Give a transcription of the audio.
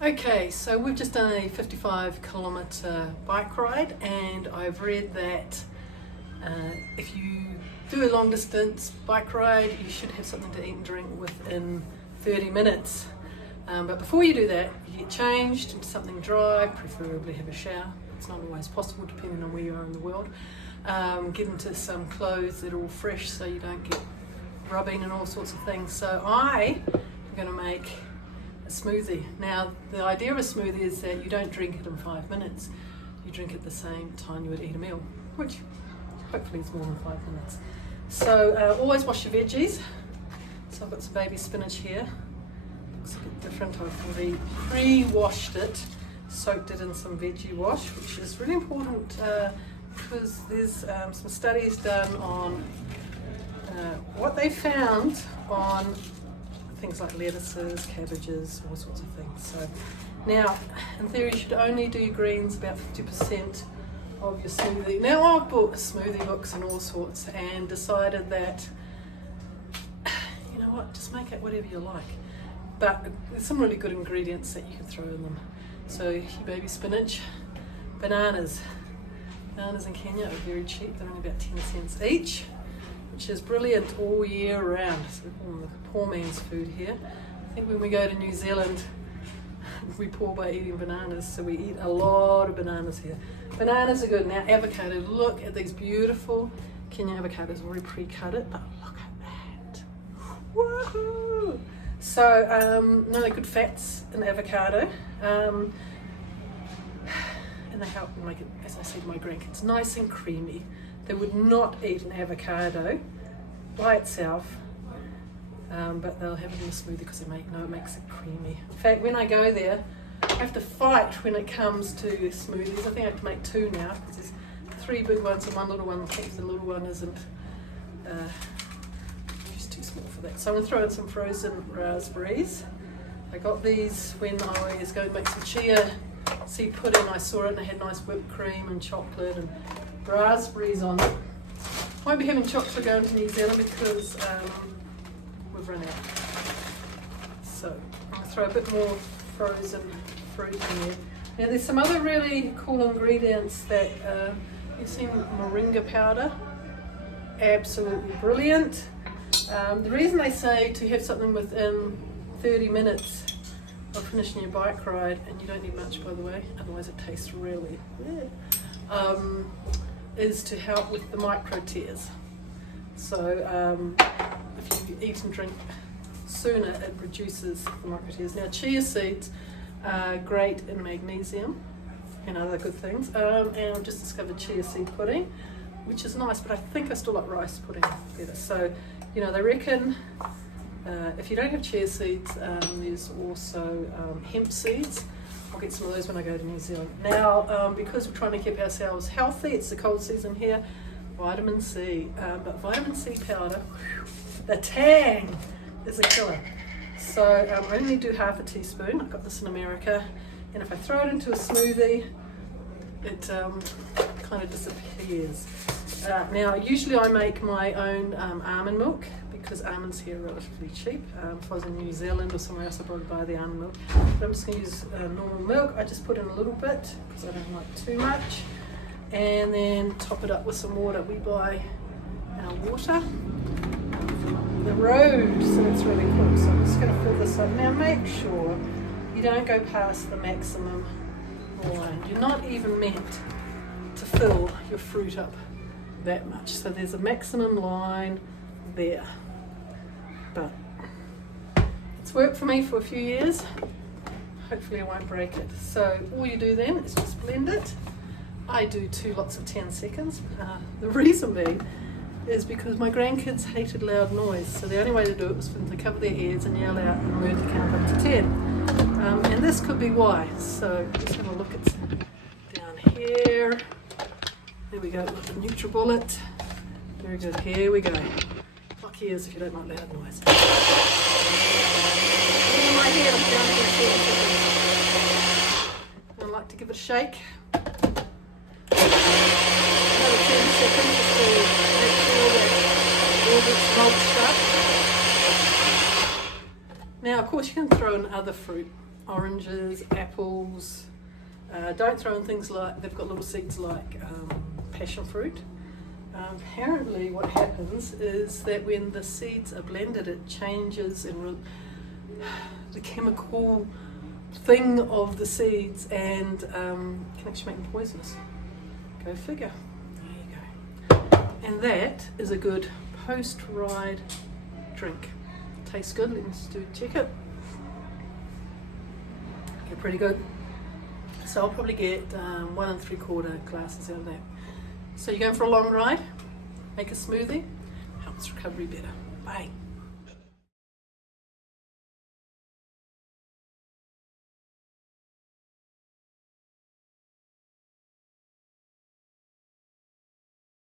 Okay, so we've just done a 55-kilometre bike ride, and I've read that if you do a long distance bike ride, you should have something to eat and drink within 30 minutes. But before you do that, you get changed into something dry, preferably have a shower. It's not always possible depending on where you are in the world. Get into some clothes that are all fresh so you don't get rubbing and all sorts of things. So I am going to make a smoothie. Now the idea of a smoothie is that you don't drink it in 5 minutes. You drink it the same time you would eat a meal, which hopefully is more than 5 minutes. So always wash your veggies. So I've got some baby spinach here. Looks a bit different. I've already pre-washed it, soaked it in some veggie wash, which is really important because there's some studies done on what they found on things like lettuces, cabbages, all sorts of things. So now, in theory, you should only do your greens about 50% of your smoothie. Now I've bought smoothie books and all sorts and decided that, you know what, just make it whatever you like. But there's some really good ingredients that you can throw in them. So your baby spinach, bananas. Bananas in Kenya are very cheap, they're only about 10 cents each, which is brilliant all year round. So we call them the poor man's food here. I think when we go to New Zealand, we poor by eating bananas, so we eat a lot of bananas here. Bananas are good. Now avocado, look at these beautiful Kenya avocados, already pre-cut it, but look at that. Woohoo! So no good fats in avocado. And they help make it, as I said to my grandkids, nice and creamy. They would not eat an avocado by itself, but they'll have it in a smoothie because it makes it creamy. In fact, when I go there, I have to fight when it comes to smoothies. I think I have to make 2 now because there's 3 big ones and 1 little one. I think the little one isn't just too small for that. So I'm going to throw in some frozen raspberries. I got these when I was going to make some chia seed pudding. I saw it and they had nice whipped cream and chocolate and raspberries on it. I won't be having chocolate going to New Zealand because we've run out. So I'm going to throw a bit more frozen fruit in there. Now there's some other really cool ingredients that you've seen, Moringa powder, absolutely brilliant. The reason they say to have something within 30 minutes of finishing your bike ride, and you don't need much by the way, otherwise it tastes really weird, is to help with the micro tears. So if you eat and drink sooner, it reduces the micro tears. Now chia seeds are great in magnesium and other good things, and I've just discovered chia seed pudding, which is nice, but I think I still like rice pudding better. So you know, they reckon if you don't have chia seeds, there's also hemp seeds. I'll get some of those when I go to New Zealand. Now, because we're trying to keep ourselves healthy, it's the cold season here, vitamin C. But vitamin C powder, the tang is a killer. So I only do half a teaspoon. I got this in America. And if I throw it into a smoothie, it kind of disappears. Now, usually I make my own almond milk because almonds here are relatively cheap. If I was in New Zealand or somewhere else, I'd probably buy the almond milk. But I'm just going to use normal milk. I just put in a little bit because I don't like too much. And then top it up with some water. We buy our water from the road, so that's really cool. So I'm just going to fill this up. Now make sure you don't go past the maximum line. You're not even meant to fill your fruit up that much. So there's a maximum line there. But it's worked for me for a few years. Hopefully I won't break it. So all you do then is just blend it. I do 2 lots of 10 seconds. The reason being is because my grandkids hated loud noise, so the only way to do it was for them to cover their ears and yell out and learn to count up to 10. And this could be why. So I'm just going to look at down here. There we go, with the NutriBullet. Very good, here we go. Lock ears if you don't like loud noise. In my head, I'm down to 10 seconds. I'd like to give it a shake. Another 10 seconds just to make sure that all this mulched up. Now, of course, you can throw in other fruit oranges, apples. Don't throw in things like, they've got little seeds like passion fruit. Apparently what happens is that when the seeds are blended, it changes in the chemical thing of the seeds and can actually make them poisonous. Go figure. There you go. And that is a good post-ride drink. Tastes good. Let's check it. Okay, pretty good. So I'll probably get 1 3/4 glasses out of that. So you're going for a long ride, make a smoothie, helps recovery better. Bye.